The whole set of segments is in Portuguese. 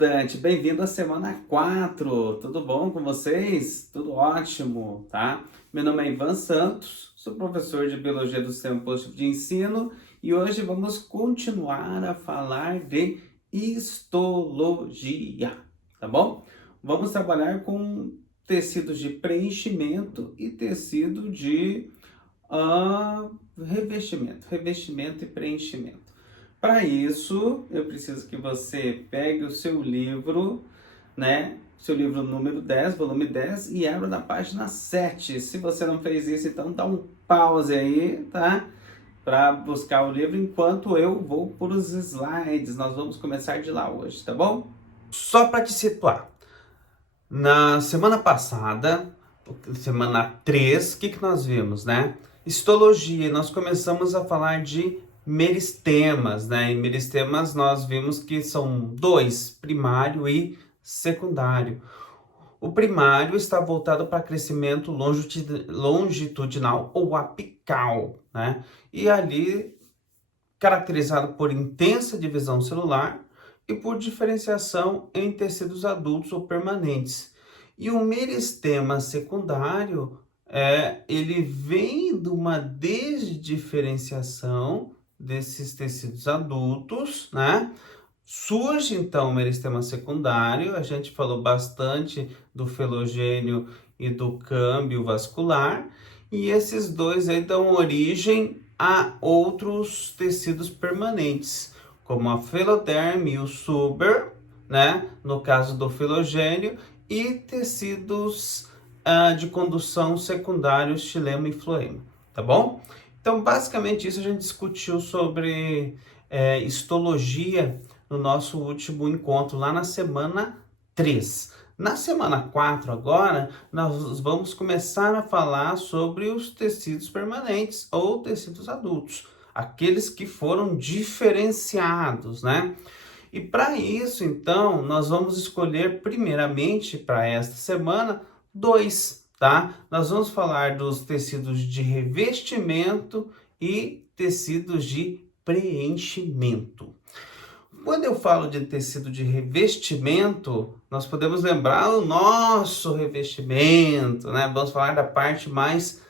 estudante, bem-vindo à semana 4. Tudo bom com vocês? Tudo ótimo, tá? Meu nome é Ivan Santos, sou professor de Biologia do Sistema Positivo de Ensino e hoje vamos continuar a falar de histologia, tá bom? Vamos trabalhar com tecidos de preenchimento e tecido de revestimento e preenchimento. Para isso, eu preciso que você pegue o seu livro, né? Seu livro número 10, volume 10, e abra na página 7. Se você não fez isso, então dá um pause aí, tá? Para buscar o livro enquanto eu vou por os slides. Nós vamos começar de lá hoje, tá bom? Só para te situar. Na semana passada, semana 3, o que nós vimos, né? Histologia, nós começamos a falar de meristemas, né? E meristemas nós vimos que são dois, primário e secundário. O primário está voltado para crescimento longitudinal ou apical, né? E ali caracterizado por intensa divisão celular e por diferenciação em tecidos adultos ou permanentes. E o meristema secundário ele vem de uma desdiferenciação desses tecidos adultos, né? Surge então o meristema secundário, a gente falou bastante do filogênio e do câmbio vascular, e esses dois aí dão origem a outros tecidos permanentes, como a filoderme e o suber, né? No caso do filogênio, e tecidos de condução secundários, xilema e floema, tá bom? Então, basicamente, isso a gente discutiu sobre histologia no nosso último encontro, lá na semana 3. Na semana 4, agora, nós vamos começar a falar sobre os tecidos permanentes ou tecidos adultos, aqueles que foram diferenciados, né? E para isso, então, nós vamos escolher primeiramente para esta semana dois, tá? Nós vamos falar dos tecidos de revestimento e tecidos de preenchimento. Quando eu falo de tecido de revestimento, nós podemos lembrar o nosso revestimento, né? Vamos falar da parte mais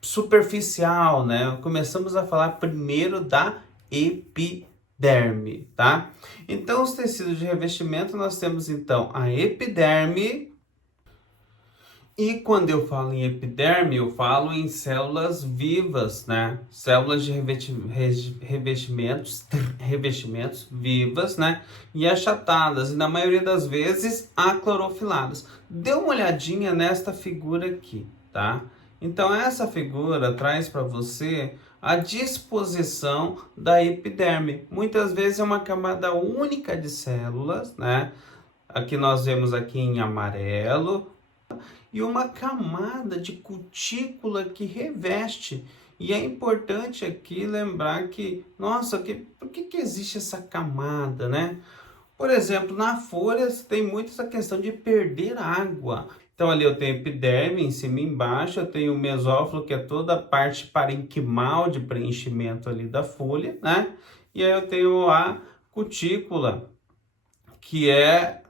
superficial, né? Começamos a falar primeiro da epiderme, tá? Então, os tecidos de revestimento, nós temos então a epiderme. E quando eu falo em epiderme, eu falo em células vivas, né? Células de revestimentos vivas, né? E achatadas, e na maioria das vezes aclorofiladas. Dê uma olhadinha nesta figura aqui, tá? Então essa figura traz para você a disposição da epiderme. Muitas vezes é uma camada única de células, né? Aqui nós vemos aqui em amarelo, e uma camada de cutícula que reveste. E é importante aqui lembrar que, nossa, por que existe essa camada, né? Por exemplo, na folha tem muito essa questão de perder água. Então ali eu tenho epiderme em cima e embaixo, eu tenho o mesófilo, que é toda a parte parenquimal de preenchimento ali da folha, né? E aí eu tenho a cutícula, que é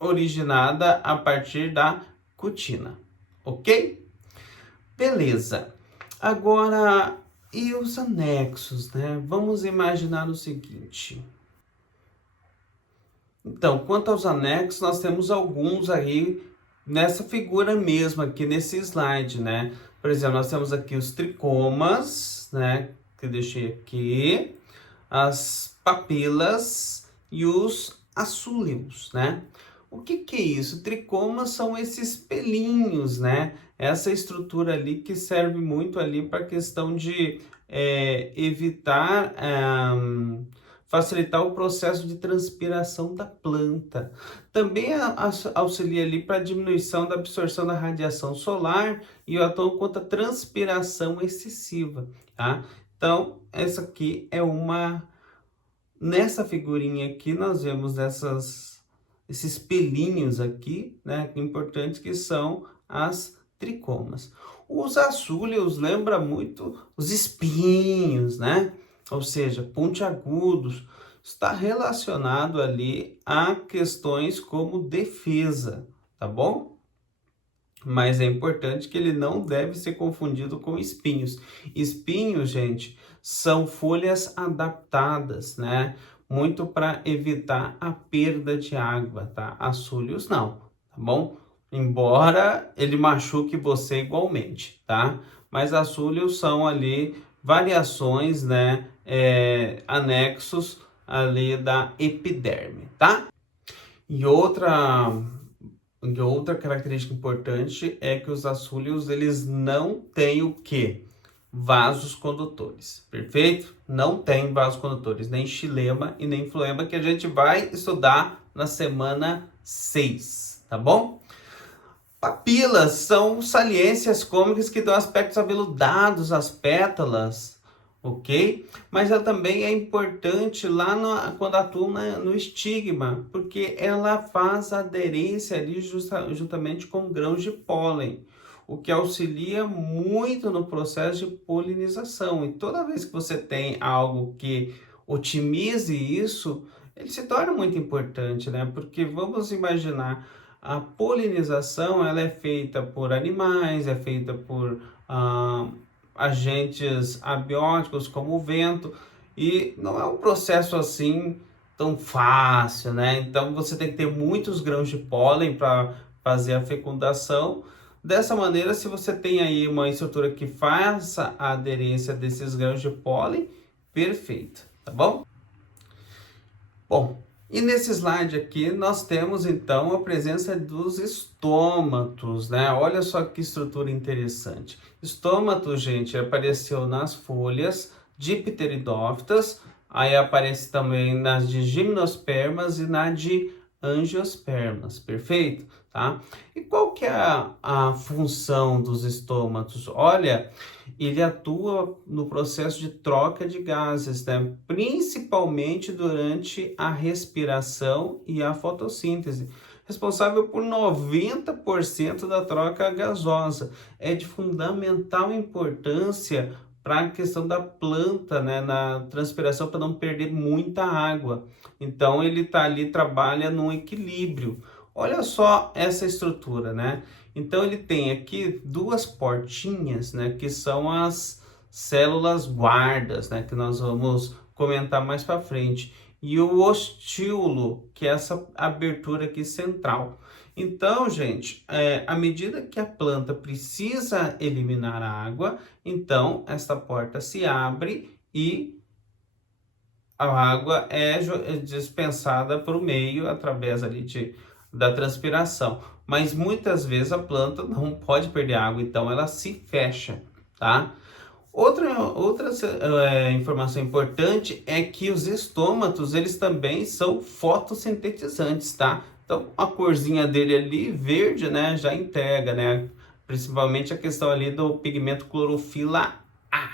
originada a partir da cutina, ok? Beleza. Agora, e os anexos, né? Vamos imaginar o seguinte. Então, quanto aos anexos, nós temos alguns aí nessa figura mesmo, aqui nesse slide, né? Por exemplo, nós temos aqui os tricomas, né? Que eu deixei aqui, as papilas e os açúleos, né? O que é isso? Tricomas são esses pelinhos, né? Essa estrutura ali que serve muito ali para a questão de evitar, facilitar o processo de transpiração da planta. Também auxilia ali para a diminuição da absorção da radiação solar e atua contra a transpiração excessiva, tá? Então, essa aqui é uma... Nessa figurinha aqui, nós vemos esses pelinhos aqui, né, importantes, que são as tricomas. Os açúleos lembra muito os espinhos, né? Ou seja, pontiagudos. está relacionado ali a questões como defesa, tá bom? Mas é importante que ele não deve ser confundido com espinhos. Espinhos, gente, são folhas adaptadas, né? Muito para evitar a perda de água, tá? Açúleos não, tá bom? Embora ele machuque você igualmente, tá? Mas açúleos são ali variações, né? Anexos ali da epiderme, tá? E outra característica importante é que os açúleos eles não têm o quê? Vasos condutores, perfeito? Não tem vasos condutores, nem xilema e nem floema, que a gente vai estudar na semana 6, tá bom? Papilas são saliências cônicas que dão aspectos aveludados às pétalas, ok? Mas ela também é importante lá quando atua no estigma, porque ela faz aderência ali juntamente com grãos de pólen, o que auxilia muito no processo de polinização. E toda vez que você tem algo que otimize isso, ele se torna muito importante, né? Porque vamos imaginar, a polinização ela é feita por animais, é feita por agentes abióticos como o vento, e não é um processo assim tão fácil, né? Então você tem que ter muitos grãos de pólen para fazer a fecundação. Dessa maneira, se você tem aí uma estrutura que faça a aderência desses grãos de pólen, perfeito, tá bom? Bom, e nesse slide aqui nós temos então a presença dos estômatos, né? Olha só que estrutura interessante. Estômato, gente, apareceu nas folhas de pteridófitas, aí aparece também nas de gimnospermas e na de angiospermas, perfeito? Tá? E qual que é a função dos estômatos? Olha, ele atua no processo de troca de gases, né? Principalmente durante a respiração e a fotossíntese, responsável por 90% da troca gasosa. É de fundamental importância para a questão da planta, né? Na transpiração, para não perder muita água. Então, ele está ali, trabalha num equilíbrio. Olha só essa estrutura, né? Então ele tem aqui duas portinhas, né, que são as células guardas, né, que nós vamos comentar mais para frente, e o ostíolo, que é essa abertura aqui central. Então, gente, à medida que a planta precisa eliminar a água, então esta porta se abre e a água é dispensada para o meio através ali da transpiração. Mas muitas vezes a planta não pode perder água, então ela se fecha, tá? Outra informação importante é que os estômatos, eles também são fotossintetizantes, tá? Então, a corzinha dele ali, verde, né, já integra, né? Principalmente a questão ali do pigmento clorofila A,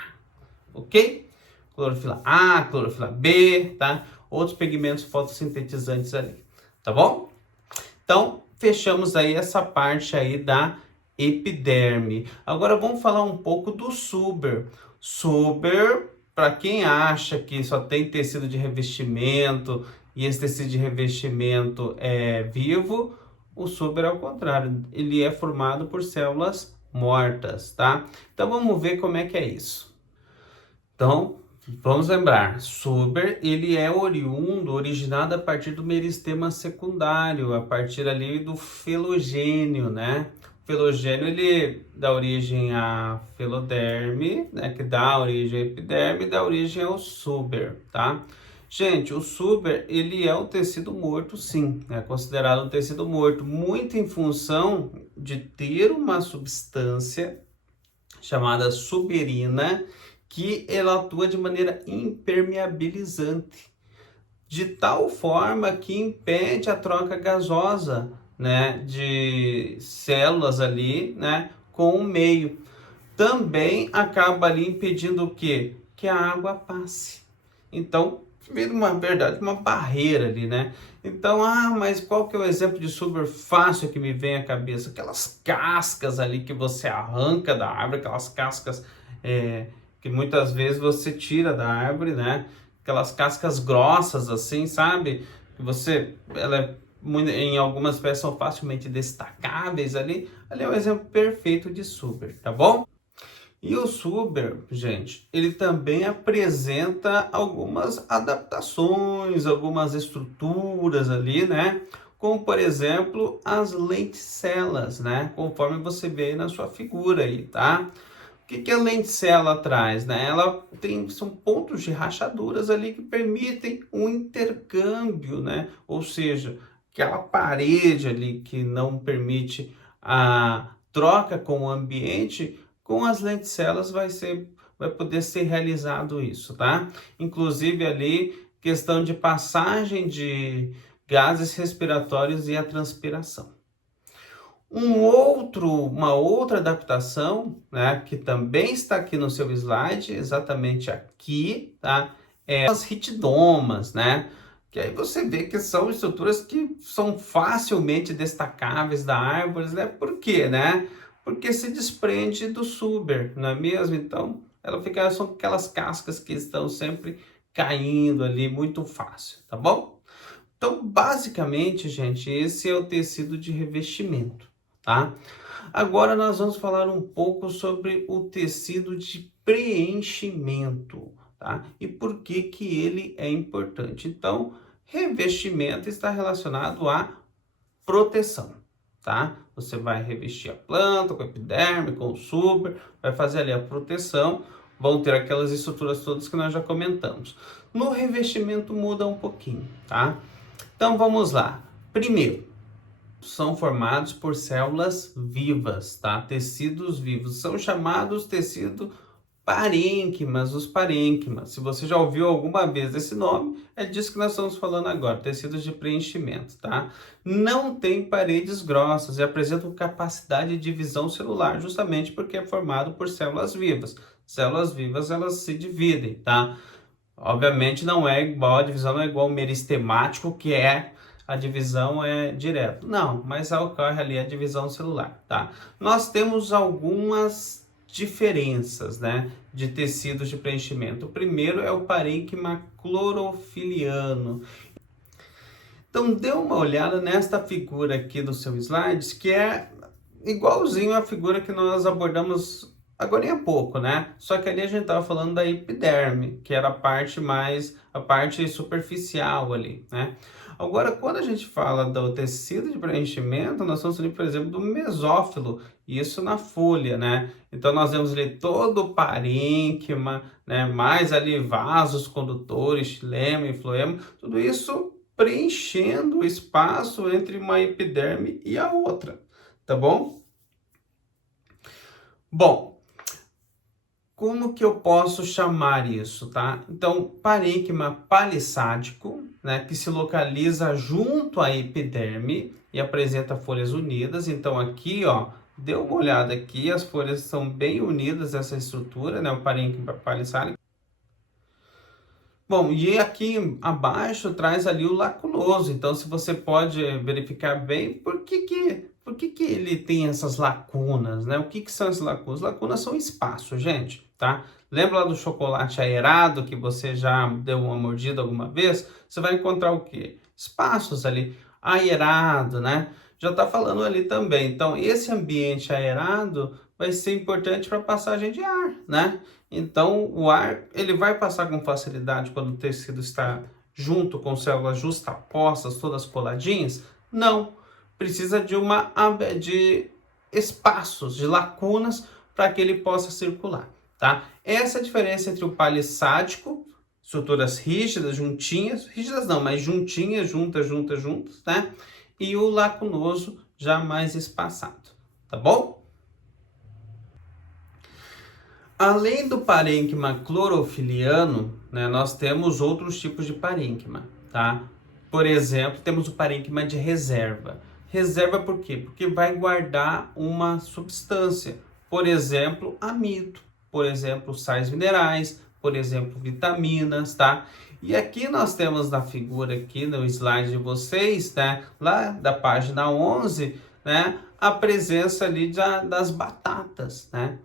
ok? Clorofila A, clorofila B, tá? Outros pigmentos fotossintetizantes ali, tá bom? Então, fechamos aí essa parte aí da epiderme. Agora vamos falar um pouco do suber. Suber, para quem acha que só tem tecido de revestimento e esse tecido de revestimento é vivo, o suber é o contrário, ele é formado por células mortas, tá? Então vamos ver como é que é isso. Então, vamos lembrar, Suber, ele é originado a partir do meristema secundário, a partir ali do felogênio, né? O felogênio, ele dá origem à feloderme, né? Que dá origem à epiderme, dá origem ao Suber, tá? Gente, o Suber, ele é um tecido morto, sim, é considerado um tecido morto, muito em função de ter uma substância chamada suberina, que ela atua de maneira impermeabilizante, de tal forma que impede a troca gasosa, né, de células ali, né, com o meio. Também acaba ali impedindo o quê? Que a água passe. Então, vira uma verdade, uma barreira ali, né? Então, mas qual que é o exemplo de super fácil que me vem à cabeça? Aquelas cascas ali que você arranca da árvore, aquelas cascas que muitas vezes você tira da árvore, né? aquelas cascas grossas assim, sabe? Ela em algumas peças são facilmente destacáveis ali é um exemplo perfeito de Suber, tá bom? E o Suber, gente, ele também apresenta algumas adaptações, algumas estruturas ali, né? Como, por exemplo, as lenticelas, né? Conforme você vê aí na sua figura aí, tá? O que a lenticela traz, né? São pontos de rachaduras ali que permitem um intercâmbio, né? Ou seja, aquela parede ali que não permite a troca com o ambiente, com as lenticelas vai poder ser realizado isso, tá? Inclusive ali, questão de passagem de gases respiratórios e a transpiração. Uma outra adaptação, né, que também está aqui no seu slide, exatamente aqui, tá? É as ritidomas, né? Que aí você vê que são estruturas que são facilmente destacáveis da árvore, né? Por quê, né? Porque se desprende do suber, não é mesmo? Então, são aquelas cascas que estão sempre caindo ali muito fácil, tá bom? Então, basicamente, gente, esse é o tecido de revestimento, tá? Agora nós vamos falar um pouco sobre o tecido de preenchimento, tá? E por que que ele é importante. Então, revestimento está relacionado à proteção, tá? Você vai revestir a planta com a epiderme, com o suber, vai fazer ali a proteção, vão ter aquelas estruturas todas que nós já comentamos. No revestimento muda um pouquinho, tá? Então vamos lá. Primeiro, são formados por células vivas, tá? Tecidos vivos. São chamados tecido parênquimas, os parênquimas. Se você já ouviu alguma vez esse nome, é disso que nós estamos falando agora, tecidos de preenchimento, tá? Não tem paredes grossas e apresentam capacidade de divisão celular, justamente porque é formado por células vivas. Células vivas, elas se dividem, tá? Obviamente não é igual, a divisão não é igual ao meristemático, que é a divisão é direto. Não, mas ocorre ali a divisão celular, tá? Nós temos algumas diferenças, né, de tecidos de preenchimento. O primeiro é o parênquima clorofiliano. Então, dê uma olhada nesta figura aqui do seu slide, que é igualzinho à figura que nós abordamos agora há pouco, né? Só que ali a gente estava falando da epiderme, que era a parte superficial ali, né? Agora, quando a gente fala do tecido de preenchimento, nós estamos falando, por exemplo, do mesófilo, isso na folha, né? Então, nós vemos ali todo o parênquima, né? Mais ali vasos condutores, xilema e floema, tudo isso preenchendo o espaço entre uma epiderme e a outra, tá bom? Bom, como que eu posso chamar isso, tá? Então, parênquima palissádico, né, que se localiza junto à epiderme e apresenta folhas unidas. Então, aqui, ó, dê uma olhada aqui, as folhas são bem unidas, essa estrutura, né, o parênquima palissádico. Bom, e aqui abaixo traz ali o lacunoso. Então, se você pode verificar bem, por que ele tem essas lacunas, né? O que são essas lacunas? Lacunas são espaços, gente, tá? Lembra lá do chocolate aerado que você já deu uma mordida alguma vez? Você vai encontrar o quê? Espaços ali, aerado, né? Já tá falando ali também. Então, esse ambiente aerado vai ser importante para passagem de ar, né? Então, o ar ele vai passar com facilidade quando o tecido está junto com células justapostas, todas coladinhas? Não. Precisa de espaços, de lacunas para que ele possa circular, tá? Essa é a diferença entre o palissádico, estruturas rígidas, juntinhas, rígidas não, mas juntinhas, juntas, né? E o lacunoso já mais espaçado, tá bom? Além do parênquima clorofiliano, né, nós temos outros tipos de parênquima, tá? Por exemplo, temos o parênquima de reserva. Reserva por quê? Porque vai guardar uma substância, por exemplo, amido, por exemplo, sais minerais, por exemplo, vitaminas, tá? E aqui nós temos na figura aqui no slide de vocês, né, lá da página 11, né, a presença ali das batatas, né?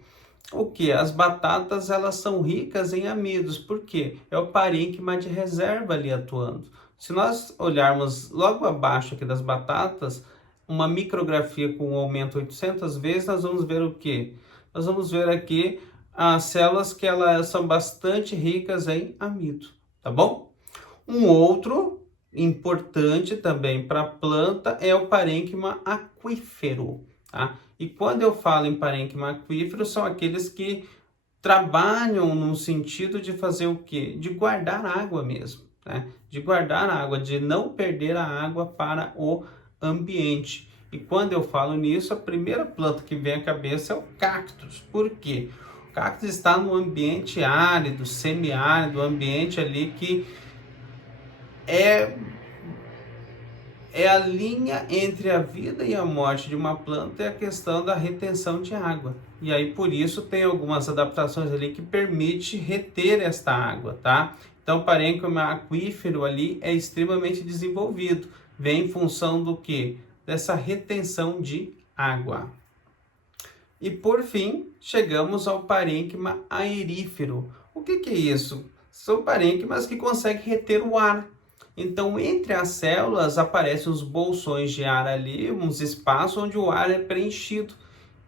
o que? As batatas, elas são ricas em amidos. Por quê? É o parênquima de reserva ali atuando. Se nós olharmos logo abaixo aqui das batatas, uma micrografia com um aumento 800 vezes, nós vamos ver o quê? Nós vamos ver aqui as células que elas são bastante ricas em amido, tá bom? Um outro importante também para a planta é o parênquima aquífero, tá? E quando eu falo em parênquima aquífero, são aqueles que trabalham no sentido de fazer o quê? De guardar água mesmo, né? De guardar água, de não perder a água para o ambiente. E quando eu falo nisso, a primeira planta que vem à cabeça é o cactus. Por quê? O cactus está no ambiente árido, semiárido, ambiente ali que é a linha entre a vida e a morte de uma planta, é a questão da retenção de água. E aí, por isso, tem algumas adaptações ali que permite reter esta água, tá? Então, o parênquima aquífero ali é extremamente desenvolvido. Vem em função do quê? Dessa retenção de água. E, por fim, chegamos ao parênquima aerífero. O que é isso? São parênquimas que conseguem reter o ar. Então, entre as células aparecem os bolsões de ar ali, uns espaços onde o ar é preenchido.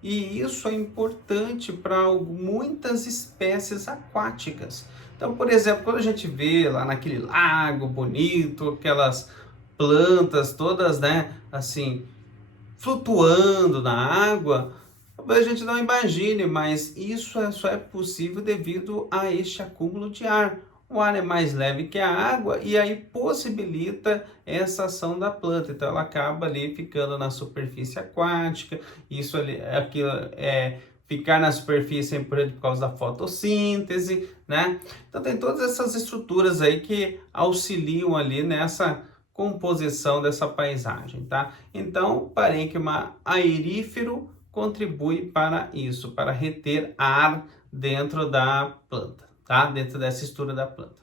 E isso é importante para muitas espécies aquáticas. Então, por exemplo, quando a gente vê lá naquele lago bonito, aquelas plantas todas, né, assim, flutuando na água, talvez a gente não imagine, mas isso só é possível devido a este acúmulo de ar. O ar é mais leve que a água e aí possibilita essa ação da planta. Então ela acaba ali ficando na superfície aquática. Isso ali, aquilo é ficar na superfície é importante por causa da fotossíntese, né? Então tem todas essas estruturas aí que auxiliam ali nessa composição dessa paisagem, tá? Então, o parênquima aerífero contribui para isso, para reter ar dentro da planta, tá? Dentro dessa estrutura da planta.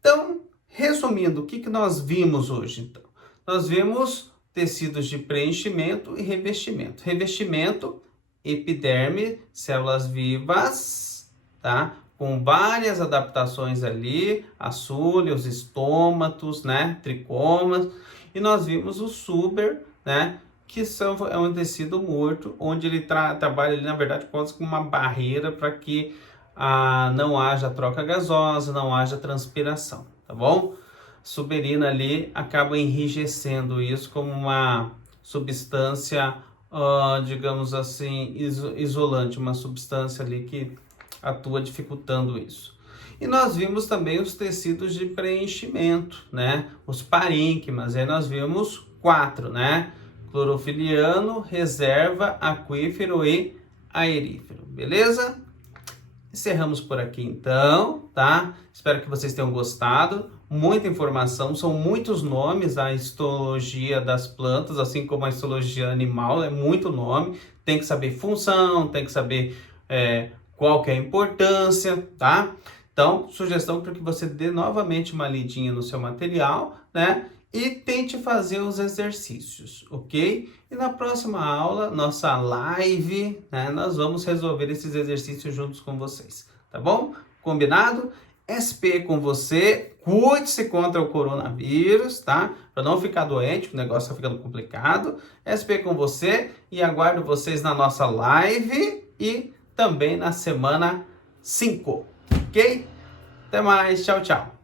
Então, resumindo, o que nós vimos hoje, então? Nós vimos tecidos de preenchimento e revestimento. Revestimento, epiderme, células vivas, tá? Com várias adaptações ali, a súlea, os estômatos, né? Tricomas. E nós vimos o suber, né? Que é um tecido morto, onde ele trabalha ali, na verdade, quase como uma barreira para que não haja troca gasosa, não haja transpiração, tá bom? Suberina ali acaba enrijecendo isso como uma substância, digamos assim, isolante, uma substância ali que atua dificultando isso. E nós vimos também os tecidos de preenchimento, né? Os parênquimas, aí nós vimos 4, né? Clorofiliano, reserva, aquífero e aerífero, beleza? Encerramos por aqui então, tá? Espero que vocês tenham gostado. Muita informação, são muitos nomes a histologia das plantas, assim como a histologia animal, é muito nome. Tem que saber função, tem que saber qual que é a importância, tá? Então, sugestão para que você dê novamente uma lidinha no seu material, né? E tente fazer os exercícios, ok? E na próxima aula, nossa live, né? Nós vamos resolver esses exercícios juntos com vocês, tá bom? Combinado? SP com você, cuide-se contra o coronavírus, tá? Para não ficar doente, o negócio está ficando complicado. SP com você e aguardo vocês na nossa live e também na semana 5, ok? Até mais, tchau, tchau.